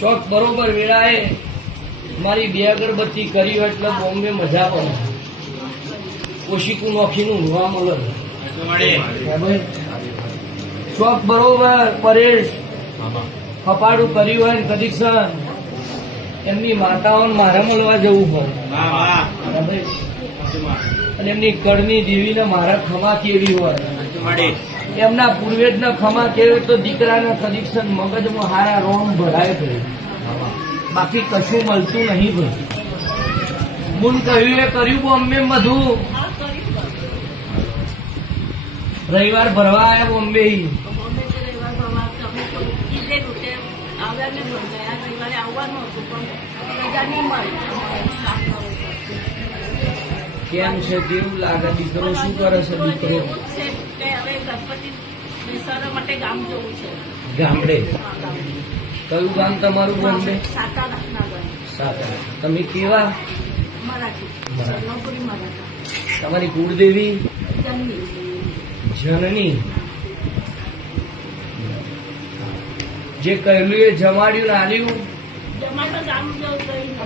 ચોક બરોબર વેળાએ મારી 2 અગરબત્તી કરી હોય એટલે બોમ્બે મજા પડે. ઓશીકું નોખીનું ઊંઘવા મળે. ચોક બરોબર પરેશ કપાડું કર્યું હોય ને કદીક એમની માતાઓને મારે મળવા જવું હોય અને એમની કળની દેવીને મારા ખમા કેવી હોય, એમના પૂર્વેજના ખમા કેવી તો દીકરાના કદીક્ષણ મગજમાં હારા રોમ ભરાય ભાઈ, બાકી કશું મળતું નહીં ભાઈ. મુન કહ્યું એ કર્યું બોમ્બે બધું. રવિવાર ભરવા આવ્યા બોમ્બે. કેમ છે? કેવું લાગે? દીકરો શું કરે છે? દીકરો ગામડે. કયું ગામ તમારું બોમ્બે? સાતા. તમે કેવા? તમારી કુળદેવી જનની. જે કહેલું એ જમાડ્યું ને આલ્યું.